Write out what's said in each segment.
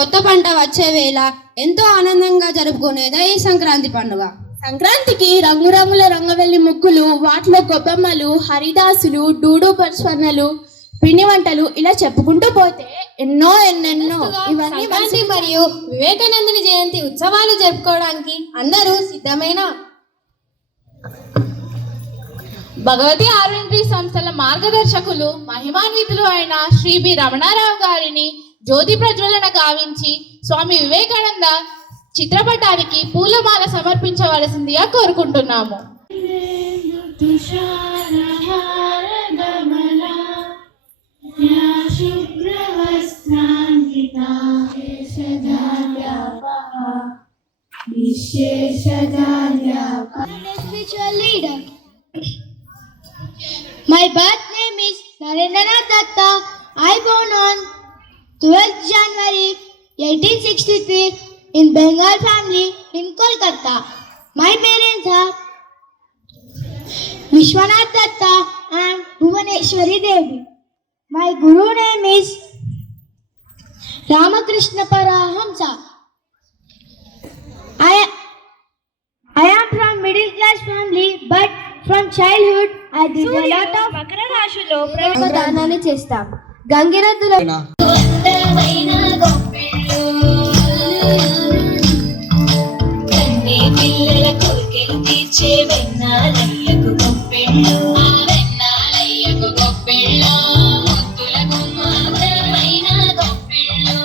కొత్త పంట వచ్చే వేళ ఎంతో ఆనందంగా జరుపుకునేదే ఈ సంక్రాంతి పండుగ. సంక్రాంతికి రంగురంగుల రంగవెల్లి ముగ్గులు, వాటిలో గొబ్బెమ్మలు, హరిదాసులు, డూడు పర్స్వన్నలు, పిండి వంటలు ఇలా చెప్పుకుంటూ పోతే ఎన్నెన్నో. ఇవన్నీ సంక్రాంతి మరియు వివేకానందుని జయంతి ఉత్సవాలు జరుపుకోవడానికి అందరూ సిద్ధమైన భగవతి ఆర్ఎండ్రీ సంస్థల మార్గదర్శకులు మహిమాన్వితులు అయిన శ్రీ బి రమణారావు గారిని జ్యోతి ప్రజ్వలన గావించి స్వామి వివేకానంద చిత్రపటానికి పూలమాల సమర్పించవలసిందిగా కోరుకుంటున్నాము. My birth name is Narendranath Datta. I born on 12th January 1863 in Bengal family in Kolkata. My parents are Vishwanath Datta and Bhuvaneshwari Devi. My guru name is Ramakrishna Parahamsa. I am from middle class family, but from childhood I did a lot of Makar రాశిలో ప్రదానాన్ని చేస్తాం. గంగిరెద్దుల పిల్లల కోరికలు తీర్చే వెన్నాలయ్యకు గొప్పెళ్ళు, వెన్నాలయ్యకు గొప్పెళ్ళు, ముద్దులకు మధురమైన గొప్పెళ్ళు.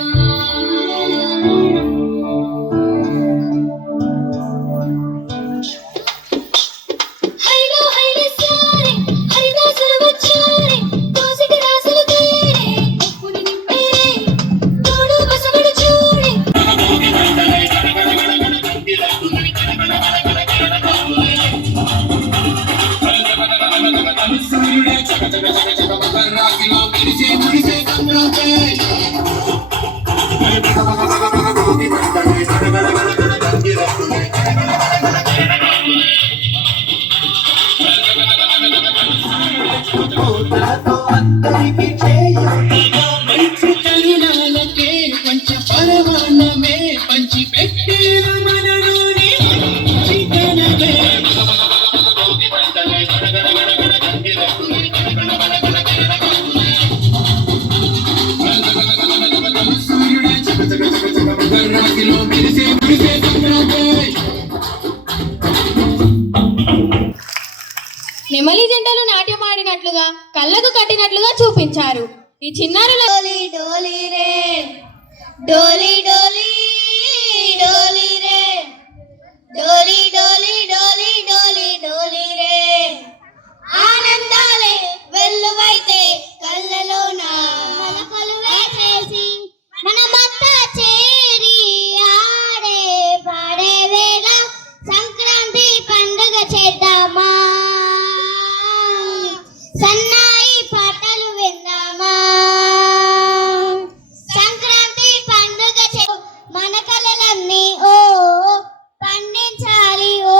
నెమలి జెండలు నాట్యమాడినట్లుగా కళ్ళకు కట్టినట్లుగా చూపించారు. ఈ చిన్నారుల డోలీ డోలీ రే డోలీ డోలీ డోలీ రే డోలీ డోలీ డోలీ డోలీ డోలీ రే ఆనందాలే వెల్లువైతే కళ్ళలోన మనకలు వేసేసి మనమంతా చేరి ఆడే పాడే వేళ సంక్రాంతి పండుగ చేద్దామా, సన్నాయి పాటలు విందామా. సంక్రాంతి పండుగ మన కలలన్నీ ఓ పండించాలి ఓ,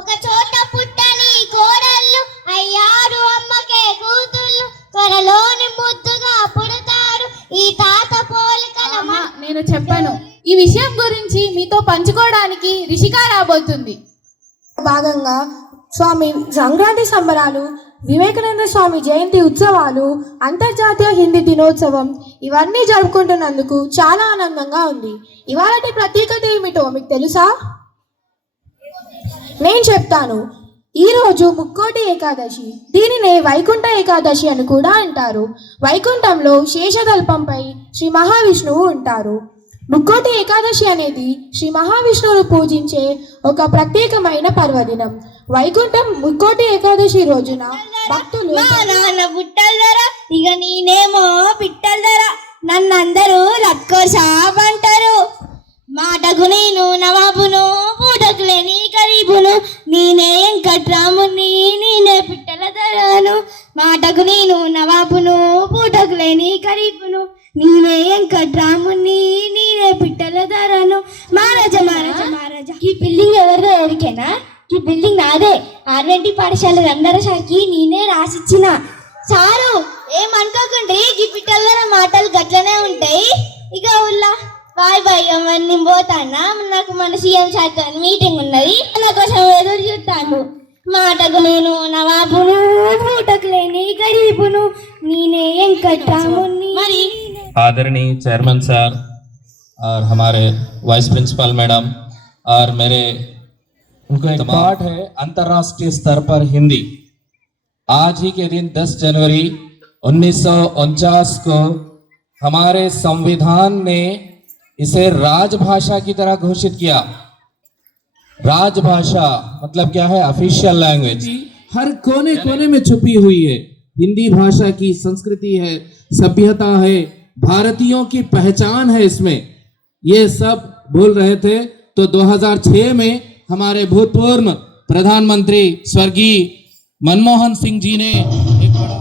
ఒక చోట పుట్టని కోడళ్ళు అయ్యారు అమ్మకే కూతుళ్ళు, త్వరలోని ముద్దుగా పుడతారు ఈ తాత పోలికలమా. నేను చెప్పాను. ఈ విషయం గురించి మీతో పంచుకోవడానికి రిషిక రాబోతుంది. భాగంగా స్వామి సంక్రాంతి సంబరాలు, వివేకానంద స్వామి జయంతి ఉత్సవాలు, అంతర్జాతీయ హిందీ దినోత్సవం ఇవన్నీ జరుపుకుంటున్నందుకు చాలా ఆనందంగా ఉంది. ఇవాళటి ప్రత్యేకత ఏమిటో మీకు తెలుసా? నేను చెప్తాను. ఈరోజు ముక్కోటి ఏకాదశి. దీనినే వైకుంఠ ఏకాదశి అని కూడా అంటారు. వైకుంఠంలో శేషదల్పంపై శ్రీ మహావిష్ణువు ఉంటారు. ముక్కోటి ఏకాదశి అనేది శ్రీ మహావిష్ణువును పూజించే ఒక ప్రత్యేకమైన పర్వదినం. వైకుంఠం ముక్కోటి ఏకాదశి రోజున భక్తులు పుట్టల్దరా ఇక నేనేమో పిట్టల్దరా, నన్నందరూ లక్కోసాబ్ అంటారు. మాటకు నేను నవాబును, పూటకు లేని గరీబును, నేనే వెంకట్రాముని, నేనే పిట్టల ధరను. మాటకు నేను నవాబును, పూటకు లేని గరీబును, నేనే వెంకట్రాముని, నేనే పిట్టల ధరను. మహారాజా మహారాజా మహారాజా. ఈ బిల్డింగ్ ఎవరిదో ఎరికేనా? ఈ బిల్డింగ్ నాదే. ఆర్ఎంటి పాఠశాల రంగరశాకి నేనే రాసిచ్చిన. సారు ఏమనుకోకండి, ఈ పిట్టల మాటలు గట్లనే ఉంటాయి. ఇక ఊళ్ళో బాయ్ బాయ్ మరి నేను పోతానా, నాకు మన సీఎం సార్తో మీటింగ్ ఉన్నది, నా కోసం ఎదురు చూస్తాను. మాటకు నేను నవాబును, పూటకు లేని గరీబును, నేనే వెంకట్రాముని. మరి आदरणीय चेयरमैन सर और हमारे वाइस प्रिंसिपल मैडम और मेरे उनको एक पाठ है अंतर्राष्ट्रीय स्तर पर हिंदी। आज ही के दिन 10 जनवरी 1949 को हमारे संविधान ने इसे राजभाषा की तरह घोषित किया। राजभाषा मतलब क्या है? Official language. हर कोने कोने में छुपी हुई है। हिंदी भाषा की संस्कृति है, सभ्यता है, भारतीयों की पहचान है इसमें। ये सब भूल रहे थे तो 2006 में हमारे भूतपूर्व प्रधानमंत्री स्वर्गीय मनमोहन सिंह जी ने एक बड़ा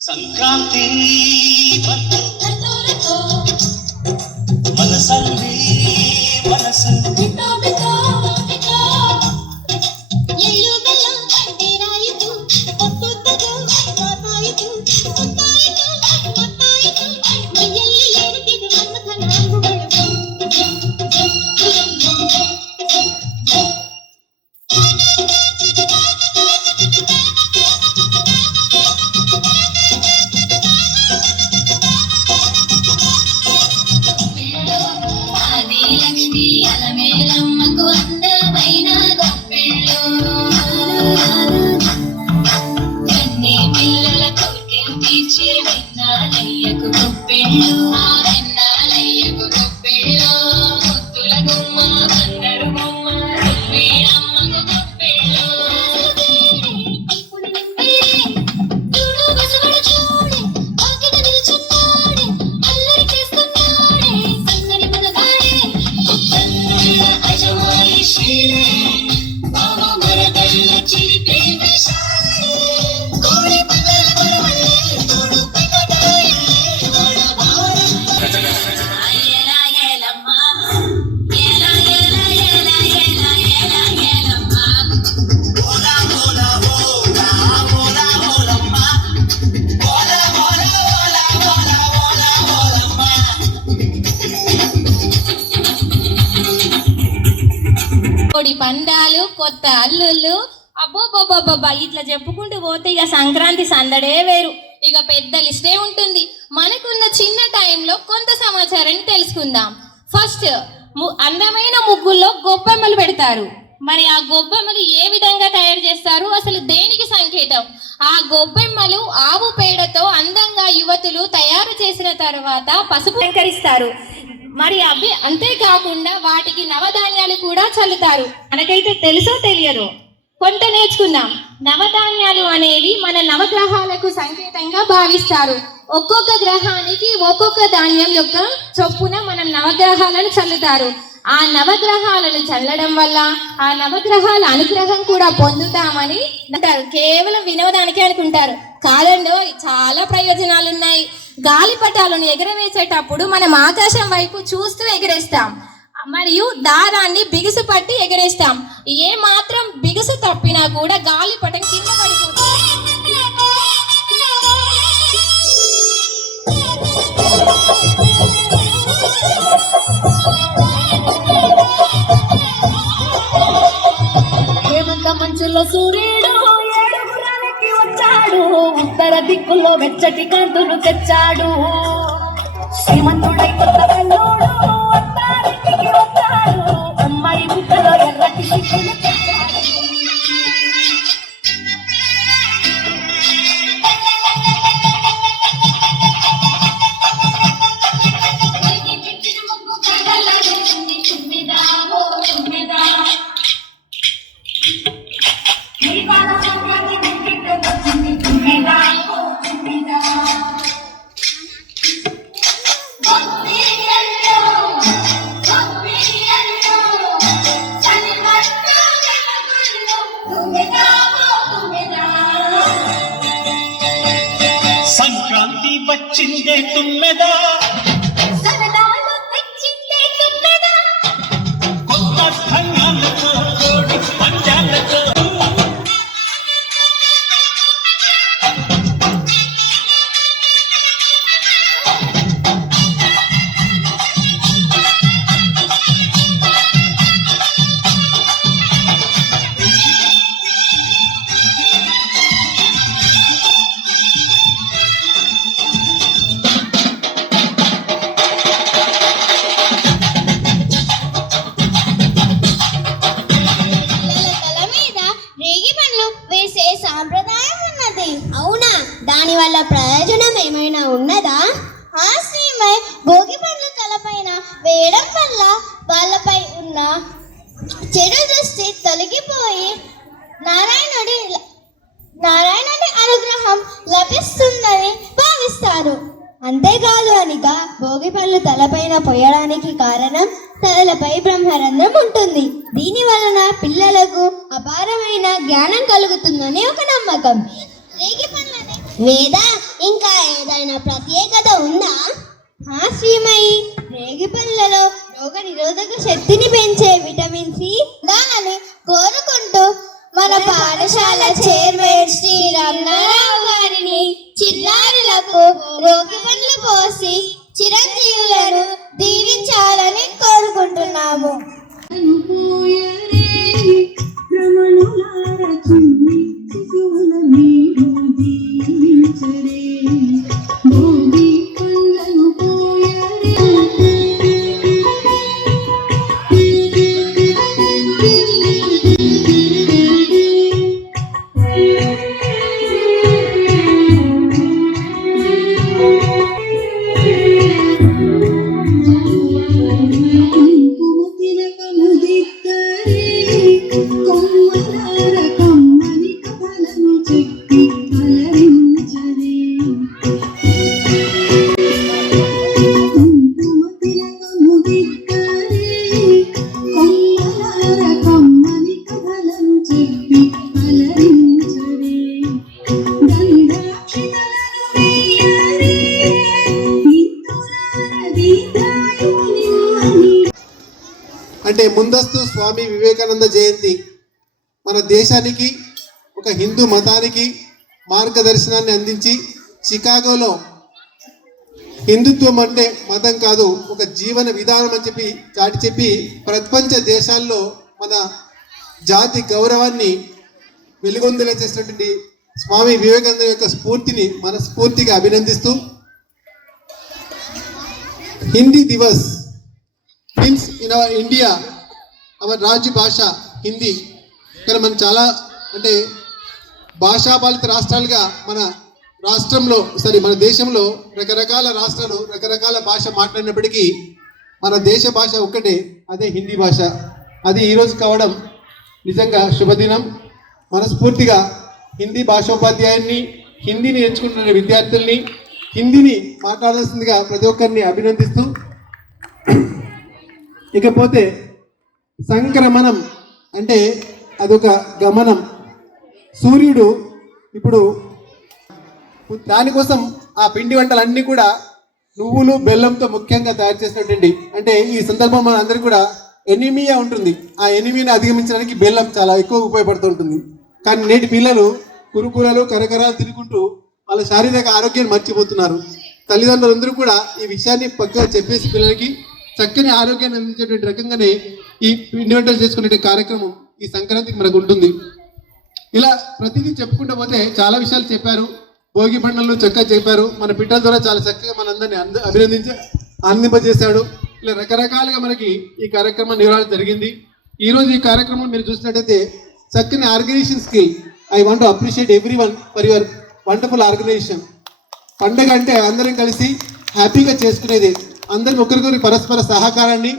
ಸಂಕ್ರಾಂತಿ ಬಂತು ಮನಸ್ಸಲ್ಲಿ ಮನಸ್ಸು కోడి పందాలు, కొత్త అల్లుళ్ళు, అబ్బోబ్బోబ్బోబ్బా ఇట్లా చెప్పుకుంటూ పోతే ఇక సంక్రాంతి సందడే వేరు. ఇక పెద్ద లిస్టే ఉంటుంది. మనకున్న చిన్న టైంలో కొంత సమాచారాన్ని తెలుసుకుందాం. ఫస్ట్, అందమైన ముగ్గుల్లో గొబ్బెమ్మలు పెడతారు. మరి ఆ గొబ్బెమ్మలు ఏ విధంగా తయారు చేస్తారు, అసలు దేనికి సంకేతం? ఆ గొబ్బెమ్మలు ఆవు పేడతో అందంగా యువతులు తయారు చేసిన తర్వాత పసుపు అలంకరిస్తారు. మరి అవి అంతేకాకుండా వాటికి నవధాన్యాలు కూడా చల్లుతారు. మనకైతే తెలుసో తెలియదో కొంత నేర్చుకుందాం. నవధాన్యాలు అనేవి మన నవగ్రహాలకు సంకేతంగా భావిస్తారు. ఒక్కొక్క గ్రహానికి ఒక్కొక్క ధాన్యం యొక్క చొప్పున మనం నవగ్రహాలను చల్లుతారు. ఆ నవగ్రహాలను చల్లడం వల్ల ఆ నవగ్రహాల అనుగ్రహం కూడా పొందుతామని అంటారు. కేవలం వినోదానికి అనుకుంటారు, కాదండి, చాలా ప్రయోజనాలు ఉన్నాయి. గాలిపటాలను ఎగరవేసేటప్పుడు మనం ఆకాశం వైపు చూస్తూ ఎగరేస్తాం, మరియు దారాన్ని బిగుసు పట్టి ఎగరేస్తాం. ఏ మాత్రం బిగుసు తప్పినా కూడా గాలిపటం కింద పడిపోతుంది. దిక్కుల్లో వెచ్చటి కాంతులు తెచ్చాడు. శ్రీమంతుడై కొత్త కల్లోడు అత్తారింటికి వచ్చాడు. అమ్మాయి బుట్టలో ఎర్రటి సిక్కులు తెచ్చాడు. సంక్రాంతి వచ్చిందే తుమ్మెదా, కొత్త ధన్యాలతో కోడి పంచాలతో సాంప్రదాయం ఉన్నది. అవునా? దాని వల్ల ప్రయోజనం ఏమైనా ఉన్నదా? ఆ శ్రీమై భోగి పండ్లు తలపైన వేయడం వల్ల వాళ్ళపై ఉన్న చెడు దృష్టి తొలగిపోయి నారాయణుడి అనుగ్రహం లభిస్తుందని భావిస్తారు. అంతేకాదు అనిగా భోగి పళ్ళు తలపైన పోయడానికి కారణం తలపై బ్రహ్మరంధ్రం ఉంటుంది. దీని వలన పిల్లలకు అపారమైన జ్ఞానం కలుగుతుందని ఒక నమ్మకం. వేద ఇంకా ఏదైనా ప్రత్యేకత ఉందా? శ్రీమయి, రేగి పళ్ళలో రోగ నిరోధక శక్తిని పెంచే విటమిన్ సి దానిని కోరుకుంటూ మన పాఠశాల చైర్మన్ శ్రీ రంగారావు గారిని చిన్నారులకు రోగి పండ్లు పోసి చిరంజీవులను దీవించాలని కోరుకుంటున్నాము. అంటే ముందస్తు స్వామి వివేకానంద జయంతి మన దేశానికి, ఒక హిందూ మతానికి మార్గదర్శనాన్ని అందించి చికాగోలో హిందుత్వం అంటే మతం కాదు, ఒక జీవన విధానం అని చాటి చెప్పి ప్రపంచ దేశాల్లో మన జాతి గౌరవాన్ని వెలుగొందలే చేసినటువంటి స్వామి వివేకానంద యొక్క స్ఫూర్తిని మనస్ఫూర్తిగా అభినందిస్తూ, Hindi Divas means in our India our రాజ్య భాష హిందీ. కానీ మనం చాలా అంటే భాషాపాలిత రాష్ట్రాలుగా మన రాష్ట్రంలో మన దేశంలో రకరకాల రాష్ట్రాలు రకరకాల భాష మాట్లాడినప్పటికీ మన దేశ భాష ఒక్కటే, అదే హిందీ భాష. అది ఈరోజు కావడం నిజంగా శుభదినం. మనస్ఫూర్తిగా హిందీ భాషోపాధ్యాయుల్ని, హిందీని నేర్చుకుంటున్న విద్యార్థుల్ని, హిందీని మాట్లాడాల్సిందిగా ప్రతి ఒక్కరిని అభినందిస్తూ, ఇకపోతే సంక్రమణం అంటే అదొక గమనం. సూర్యుడు ఇప్పుడు దానికోసం ఆ పిండి వంటలన్నీ కూడా నువ్వులు బెల్లంతో ముఖ్యంగా తయారు చేసినటువంటి, అంటే ఈ సందర్భం మన అందరికీ కూడా ఎనిమియా ఉంటుంది. ఆ ఎనిమియాని అధిగమించడానికి బెల్లం చాలా ఎక్కువ ఉపయోగపడుతూ ఉంటుంది. కానీ నేటి పిల్లలు కురుకురలు కరకరాలు తినుకుంటూ వాళ్ళ శారీరక ఆరోగ్యాన్ని మర్చిపోతున్నారు. తల్లిదండ్రులందరూ కూడా ఈ విషయాన్ని పక్కగా చెప్పేసి పిల్లలకి చక్కని ఆరోగ్యాన్ని అందించేటువంటి రకంగానే ఈ పిండి వంటలు చేసుకునే కార్యక్రమం ఈ సంక్రాంతికి మనకు ఉంటుంది. ఇలా ప్రతిదీ చెప్పుకుంటూ పోతే చాలా విషయాలు చెప్పారు. భోగి పండుగలు చక్కగా చెప్పారు. మన పిట్టల ద్వారా చాలా చక్కగా మనందరినీ అభినందించి ఆనందింపజేశాడు. ఇలా రకరకాలుగా మనకి ఈ కార్యక్రమం నిర్వహణ జరిగింది. ఈరోజు ఈ కార్యక్రమం మీరు చూసినట్టయితే చక్కని organisation skill. I want to appreciate everyone for your wonderful organisation. పండగ అంటే అందరం కలిసి హ్యాపీగా చేసుకునేది. అందరం ఒకరికొకరి పరస్పర సహకారాన్ని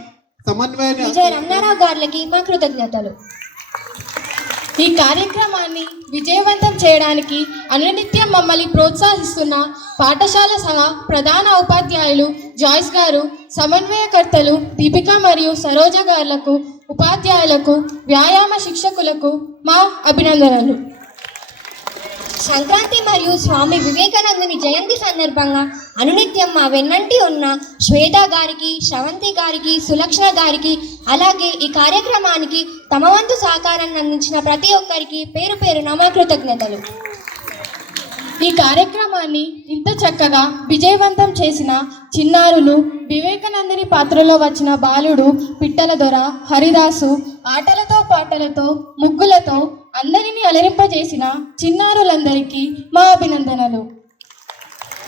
సమన్వయాన్ని. విజయ రమణారావు గారికి మా కృతజ్ఞతలు. ఈ కార్యక్రమాన్ని విజయవంతం చేయడానికి అనునిత్యం మమ్మల్ని ప్రోత్సహిస్తున్న పాఠశాల సహా ప్రధాన ఉపాధ్యాయులు జాయిస్ గారు, సమన్వయకర్తలు దీపిక మరియు సరోజ గారులకు, ఉపాధ్యాయులకు, వ్యాయామ శిక్షకులకు మా అభినందనలు. సంక్రాంతి మరియు స్వామి వివేకానందుని జయంతి సందర్భంగా అనునిత్యం మా వెన్నంటి ఉన్న శ్వేత గారికి, శ్రవంతి గారికి, సులక్షణ గారికి, అలాగే ఈ కార్యక్రమానికి తమ వంతు సహకారాన్ని అందించిన ప్రతి ఒక్కరికి పేరు పేరున మా కృతజ్ఞతలు. ఈ కార్యక్రమాన్ని ఇంత చక్కగా విజయవంతం చేసిన చిన్నారులు, వివేకానందుని పాత్రలో వచ్చిన బాలుడు, పిట్టల దొర, హరిదాసు, ఆటలతో పాటలతో ముగ్గులతో అందరినీ అలరింపజేసిన చిన్నారులందరికీ మా అభినందనలు.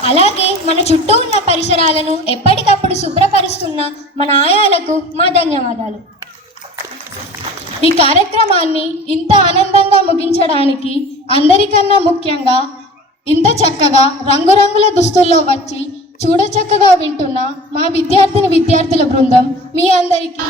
అలాగే మన చుట్టూ ఉన్న పరిసరాలను ఎప్పటికప్పుడు శుభ్రపరుస్తున్న మన ఆయాలకు మా ధన్యవాదాలు. ఈ కార్యక్రమాన్ని ఇంత ఆనందంగా ముగించడానికి అందరికన్నా ముఖ్యంగా ఇంత చక్కగా రంగురంగుల దుస్తుల్లో వచ్చి చూడచక్కగా వింటున్న మా విద్యార్థుల బృందం మీ అందరికీ